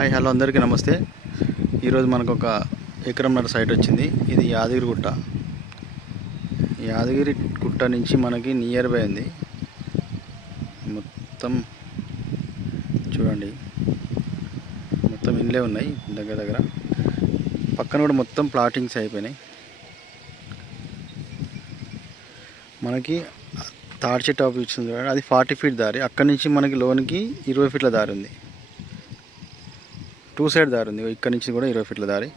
Hi hello అందరికీ నమస్తే. ఈరోజు మనకు ఒక ఎకరంన్నర సైట్ వచ్చింది. ఇది యాదగిరిగుట్ట. యాదగిరిగుట్ట నుంచి మనకి నియర్ బై ఉంది. మొత్తం చూడండి, మొత్తం ఇండ్లే ఉన్నాయి దగ్గర దగ్గర. పక్కన కూడా మొత్తం ప్లాటింగ్స్ అయిపోయినాయి. మనకి తాడి చెట్టు ఆఫ్ ఇచ్చింది చూడండి, అది 40 ఫీట్ దారి. అక్కడి నుంచి మనకి లోనికి 20 ఫీట్ల దారి ఉంది. 2 సైడ్ దారి ఉంది. ఇక్కడ నుంచి కూడా 20 ఫీట్ల దారి.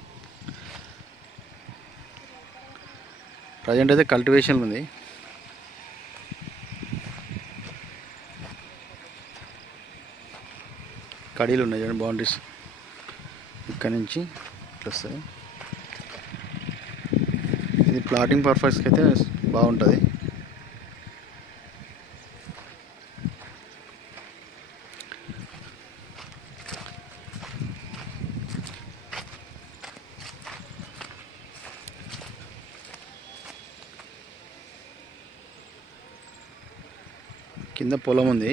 ప్రజెంట్ అయితే కల్టివేషన్ ఉంది. కడీలు ఉన్నాయి చూడండి, బౌండరీస్ ఇక్కడ నుంచి ఇట్లా వస్తాయి. ఇది ప్లాటింగ్ పర్పస్కి అయితే బాగుంటుంది. కింద పొలం ఉంది,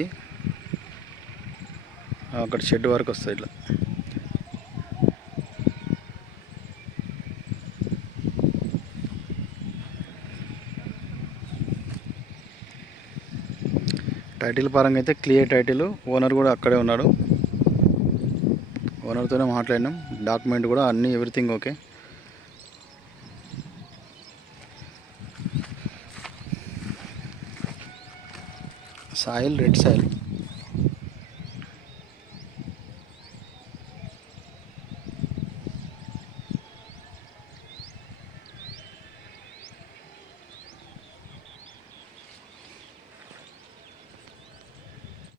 అక్కడ షెడ్ వరకు వస్తుంది. ఇట్లా టైటిల్ పరంగా అయితే క్లియర్ టైటిల్. ఓనర్ కూడా అక్కడే ఉన్నాడు. ఓనర్తోనే మాట్లాడినాం. డాక్యుమెంట్ కూడా అన్నీ everything okay. Soil red soil.